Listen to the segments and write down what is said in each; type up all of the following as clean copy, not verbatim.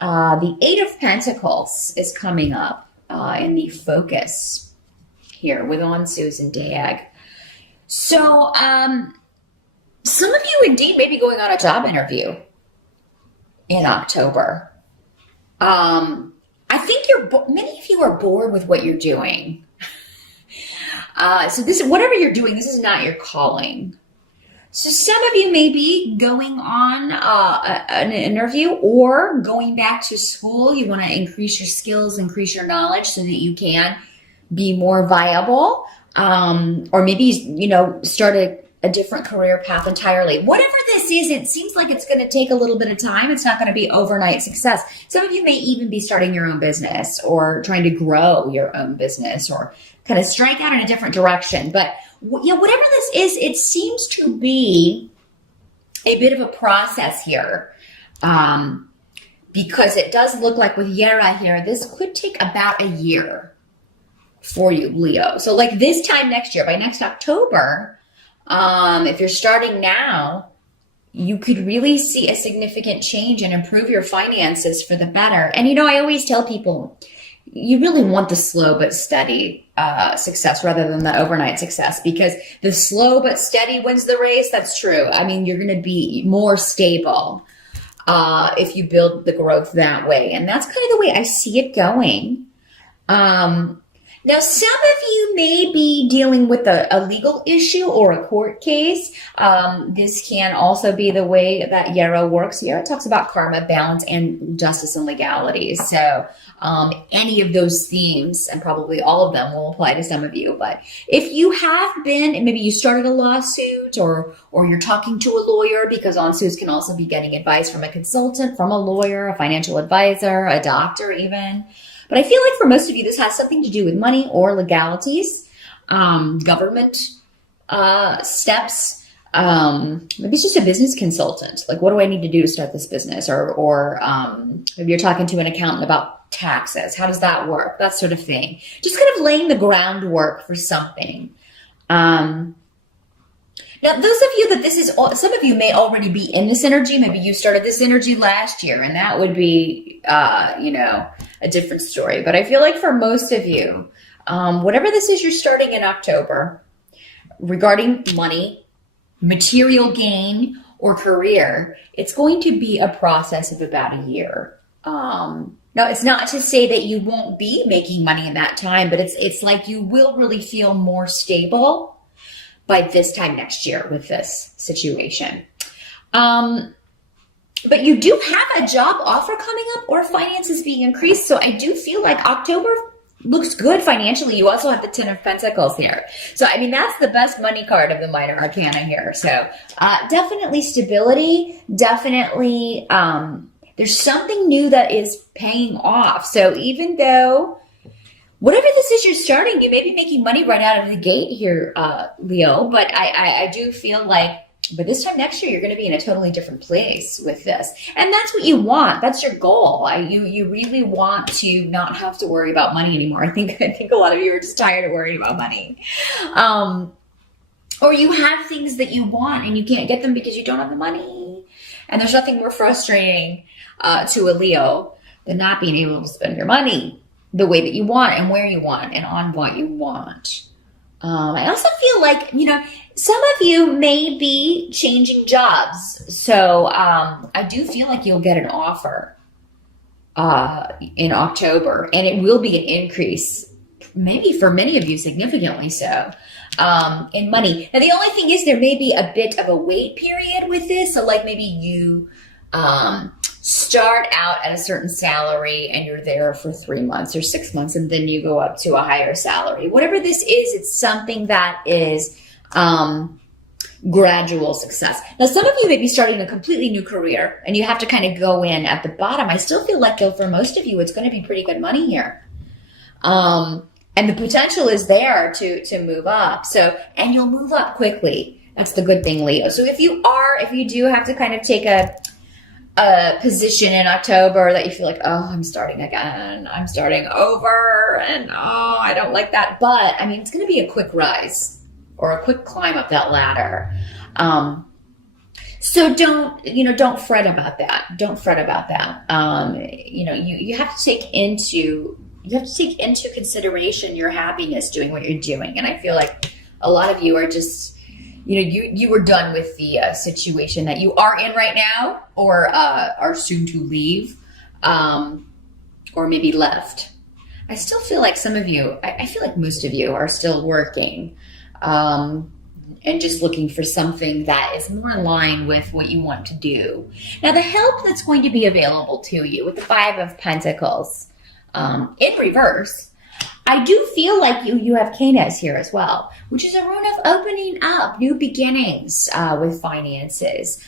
The Eight of Pentacles is coming up in the focus here with on Susan Dag. So some of you indeed may be going on a job interview in October. I think many of you are bored with what you're doing. So whatever you're doing, this is not your calling. So some of you may be going on an interview or going back to school. You want to increase your skills, increase your knowledge so that you can be more viable. Or maybe, start a different career path entirely. Whatever this is, it seems like it's going to take a little bit of time. It's not going to be overnight success. Some of you may even be starting your own business or trying to grow your own business or kind of strike out in a different direction. But whatever this is, it seems to be a bit of a process here. Because it does look like with Yera here, this could take about a year for you, Leo. So like this time next year, by next October, if you're starting now, you could really see a significant change and improve your finances for the better. And I always tell people, you really want the slow but steady success rather than the overnight success, because the slow but steady wins the race. That's true. I mean, you're going to be more stable if you build the growth that way. And that's kind of the way I see it going. Now, some of you may be dealing with a legal issue or a court case. This can also be the way that Yera works. Yera talks about karma, balance, and justice and legality. So any of those themes, and probably all of them, will apply to some of you. But if you have been, and maybe you started a lawsuit or you're talking to a lawyer, because on-suits can also be getting advice from a consultant, from a lawyer, a financial advisor, a doctor even. But I feel like for most of you, this has something to do with money or legalities, government steps. Maybe it's just a business consultant. Like, what do I need to do to start this business? Or maybe you're talking to an accountant about taxes. How does that work? That sort of thing. Just kind of laying the groundwork for something. Now, those of you that some of you may already be in this energy. Maybe you started this energy last year, and that would be, a different story. But I feel like for most of you, whatever this is you're starting in October, regarding money, material gain, or career, it's going to be a process of about a year. Now, it's not to say that you won't be making money in that time, but it's like you will really feel more stable by this time next year with this situation. But you do have a job offer coming up or finances being increased. So I do feel like October looks good financially. You also have the Ten of Pentacles here. So, I mean, that's the best money card of the minor arcana here. So definitely stability, definitely there's something new that is paying off. So even though whatever this is you're starting, you may be making money right out of the gate here, Leo, but I do feel like by this time next year, you're going to be in a totally different place with this. And that's what you want. That's your goal. You really want to not have to worry about money anymore. I think a lot of you are just tired of worrying about money. Or you have things that you want and you can't get them because you don't have the money. And there's nothing more frustrating to a Leo than not being able to spend your money the way that you want and where you want and on what you want. I also feel like, some of you may be changing jobs. So I do feel like you'll get an offer in October, and it will be an increase, maybe for many of you significantly so, in money. Now, the only thing is there may be a bit of a wait period with this. So like maybe you start out at a certain salary and you're there for 3 months or 6 months, and then you go up to a higher salary. Whatever this is, it's something that is gradual success. Now, some of you may be starting a completely new career and you have to kind of go in at the bottom. I still feel like, though, for most of you, it's going to be pretty good money here. And the potential is there to move up. So, and you'll move up quickly. That's the good thing, Leo. So if you do have to kind of take a position in October that you feel like, oh, I'm starting again, I'm starting over, and oh, I don't like that. But I mean, it's going to be a quick rise or a quick climb up that ladder. So don't fret about that. Don't fret about that. You have to take into consideration your happiness doing what you're doing. And I feel like a lot of you are just, you were done with the situation that you are in right now, or are soon to leave, or maybe left. I still feel like some of you, I feel like most of you are still working, and just looking for something that is more in line with what you want to do. Now, the help that's going to be available to you with the Five of Pentacles in reverse, I do feel like you have Canes here as well, which is a rune of opening up, new beginnings with finances.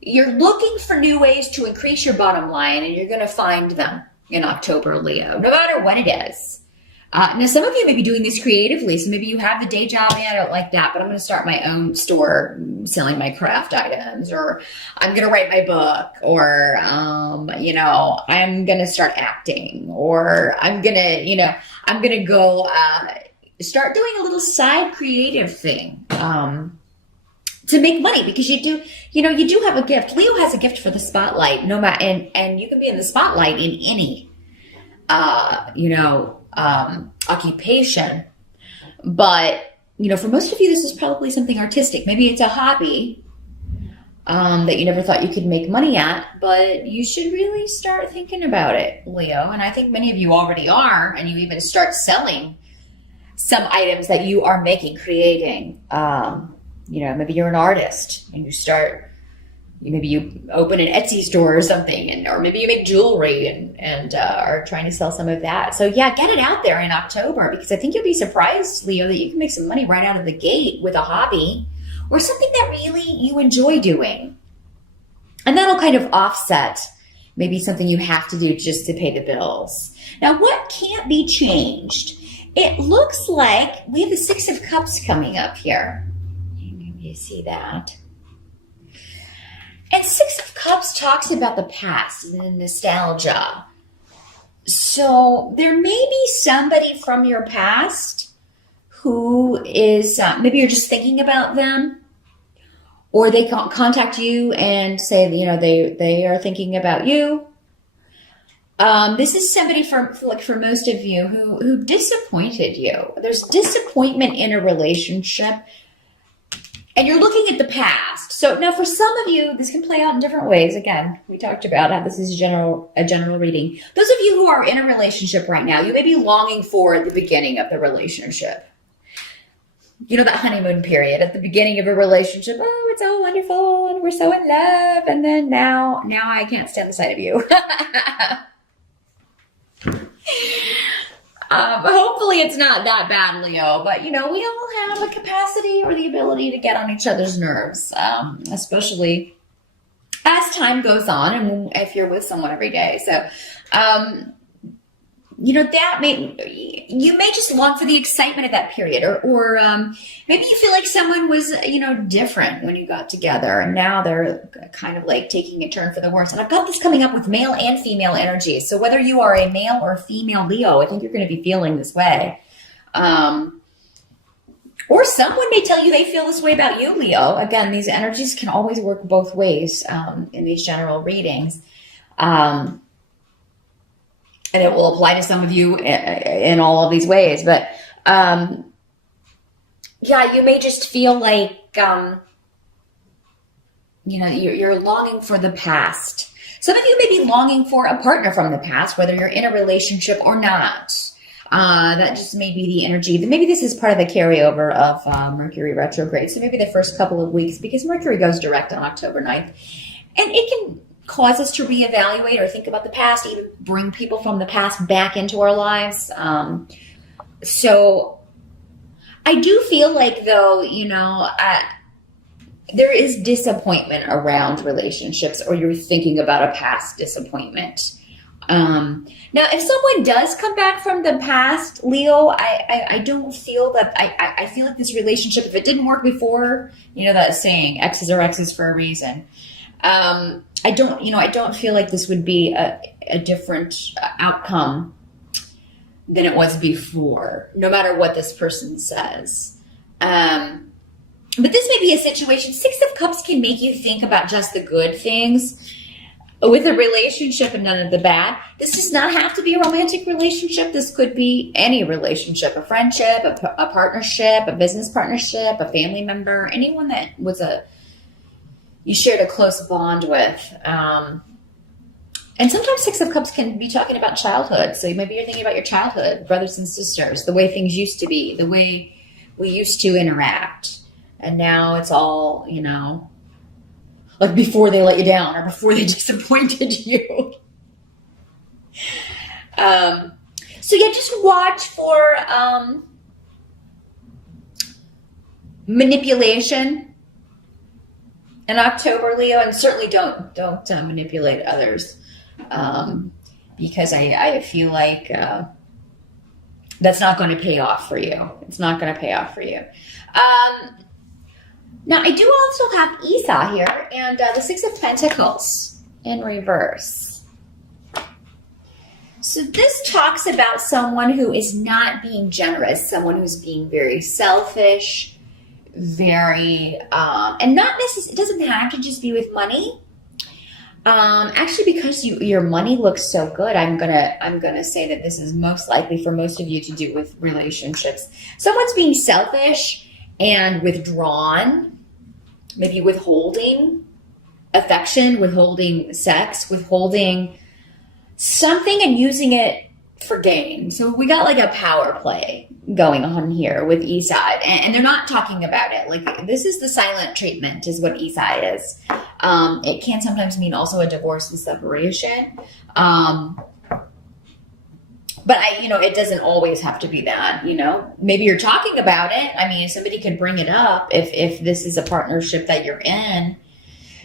You're looking for new ways to increase your bottom line, and you're going to find them in October, Leo, no matter what it is. Now, some of you may be doing this creatively, so maybe you have the day job, and I don't like that, but I'm going to start my own store selling my craft items, or I'm going to write my book, or, I'm going to start acting, or I'm going to go start doing a little side creative thing to make money, because you do have a gift. Leo has a gift for the spotlight, no matter, and you can be in the spotlight in any, occupation. But, for most of you, this is probably something artistic. Maybe it's a hobby that you never thought you could make money at, but you should really start thinking about it, Leo. And I think many of you already are, and you even start selling some items that you are creating. Maybe you're an artist and maybe you open an Etsy store or something, or maybe you make jewelry and are trying to sell some of that. So yeah, get it out there in October, because I think you'll be surprised, Leo, that you can make some money right out of the gate with a hobby or something that really you enjoy doing. And that'll kind of offset maybe something you have to do just to pay the bills. Now, what can't be changed? It looks like we have the Six of Cups coming up here. Maybe you see that. And Six of Cups talks about the past and the nostalgia. So there may be somebody from your past who is, maybe you're just thinking about them, or they contact you and say, they are thinking about you. This is somebody for most of you who disappointed you. There's disappointment in a relationship, and you're looking at the past. So now for some of you, this can play out in different ways. Again, we talked about how this is a general reading. Those of you who are in a relationship right now, you may be longing for the beginning of the relationship. That honeymoon period at the beginning of a relationship. Oh, it's all wonderful and we're so in love. And then now I can't stand the sight of you. Hopefully it's not that bad, Leo, but we all have a capacity or the ability to get on each other's nerves, especially as time goes on and if you're with someone every day. So, you may just long for the excitement of that period, or maybe you feel like someone was, different when you got together, and now they're kind of like taking a turn for the worse. And I've got this coming up with male and female energy. So whether you are a male or female Leo, I think you're going to be feeling this way. Or someone may tell you they feel this way about you, Leo. Again, these energies can always work both ways in these general readings. And it will apply to some of you in all of these ways. But, you may just feel like, you're longing for the past. Some of you may be longing for a partner from the past, whether you're in a relationship or not. That just may be the energy. Maybe this is part of the carryover of Mercury retrograde. So maybe the first couple of weeks, because Mercury goes direct on October 9th. And it can cause us to reevaluate or think about the past, even bring people from the past back into our lives. So I do feel like, though, there is disappointment around relationships, or you're thinking about a past disappointment. Now, if someone does come back from the past, Leo, I don't feel that, I feel like this relationship, if it didn't work before, that saying, X's are X's for a reason. I don't feel like this would be a different outcome than it was before, no matter what this person says. But this may be a situation. Six of Cups can make you think about just the good things with a relationship and none of the bad. This does not have to be a romantic relationship. This could be any relationship, a friendship, a partnership, a business partnership, a family member, anyone that you shared a close bond with. And sometimes Six of Cups can be talking about childhood. So maybe you're thinking about your childhood, brothers and sisters, the way things used to be, the way we used to interact. And now it's all, like before they let you down or before they disappointed you. So yeah, just watch for manipulation in October, Leo, and certainly don't manipulate others, because I feel like that's not going to pay off for you. It's not going to pay off for you. Now, I do also have Esau here, and the Six of Pentacles in reverse. So this talks about someone who is not being generous, someone who's being very selfish, very, and not necessarily, it doesn't have to just be with money. Actually, because your money looks so good, I'm gonna say that this is most likely for most of you to do with relationships. Someone's being selfish and withdrawn, maybe withholding affection, withholding sex, withholding something and using it for gain. So we got like a power play going on here with Esau, and they're not talking about it. Like, this is the silent treatment is what Esau is. It can sometimes mean also a divorce and separation. But it doesn't always have to be that, maybe you're talking about it. I mean, somebody could bring it up if this is a partnership that you're in.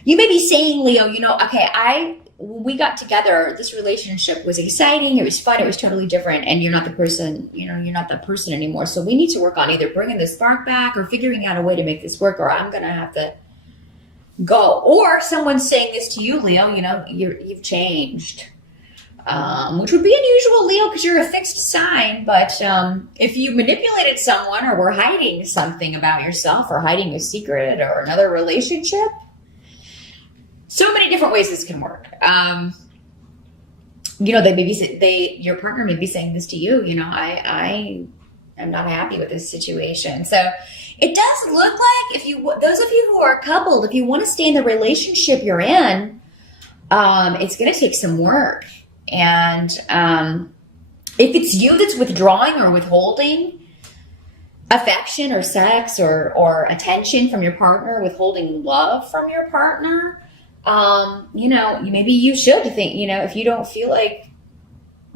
You may be saying, Leo, okay, when we got together, this relationship was exciting. It was fun. It was totally different. And you're not the person, you're not that person anymore. So we need to work on either bringing the spark back or figuring out a way to make this work, or I'm going to have to go. Or someone's saying this to you, Leo, you've changed. Which would be unusual, Leo, because you're a fixed sign. But if you manipulated someone or were hiding something about yourself or hiding a secret or another relationship, so many different ways this can work. Your partner may be saying this to you. I am not happy with this situation. So it does look like those of you who are coupled, if you want to stay in the relationship you're in, it's going to take some work. And if it's you that's withdrawing or withholding affection or sex or attention from your partner, withholding love from your partner, maybe you should think, if you don't feel like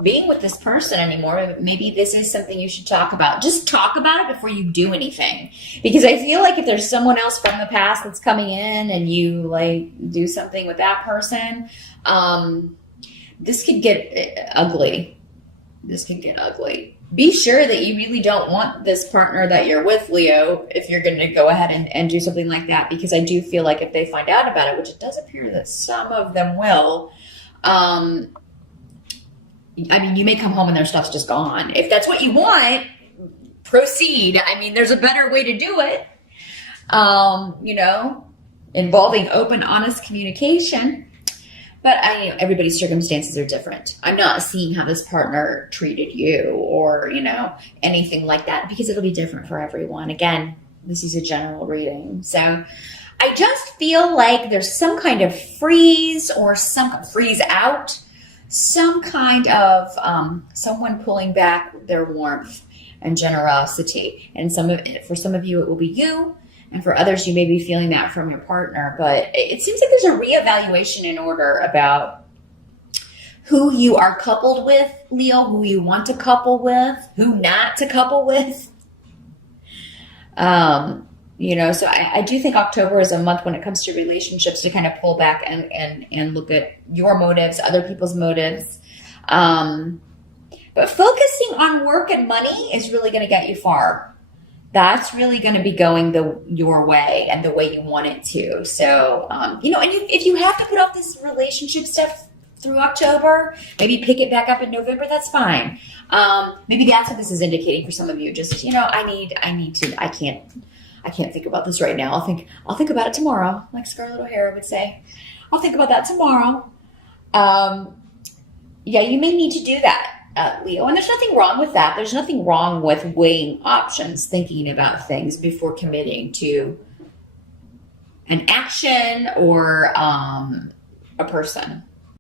being with this person anymore, maybe this is something you should talk about. Just talk about it before you do anything. Because I feel like if there's someone else from the past that's coming in and you do something with that person, this could get ugly. This can get ugly. Be sure that you really don't want this partner that you're with, Leo, if you're going to go ahead and do something like that, because I do feel like if they find out about it, which it does appear that some of them will, you may come home and their stuff's just gone. If that's what you want, proceed. There's a better way to do it, involving open, honest communication. But everybody's circumstances are different. I'm not seeing how this partner treated you or, anything like that, because it'll be different for everyone. Again, this is a general reading. So I just feel like there's some kind of freeze or some freeze out, some kind of someone pulling back their warmth and generosity. And for some of you, it will be you. And for others, you may be feeling that from your partner. But it seems like there's a reevaluation in order about who you are coupled with, Leo, who you want to couple with, who not to couple with. So I do think October is a month when it comes to relationships to kind of pull back and look at your motives, other people's motives. But focusing on work and money is really going to get you far. That's really going to be going your way and the way you want it to. So, and if you have to put off this relationship stuff through October, maybe pick it back up in November, that's fine. Maybe that's what this is indicating for some of you. Just, I I can't think about this right now. I'll think about it tomorrow, like Scarlett O'Hara would say. I'll think about that tomorrow. Yeah, you may need to do that, Leo. And there's nothing wrong with that. There's nothing wrong with weighing options, thinking about things before committing to an action or a person.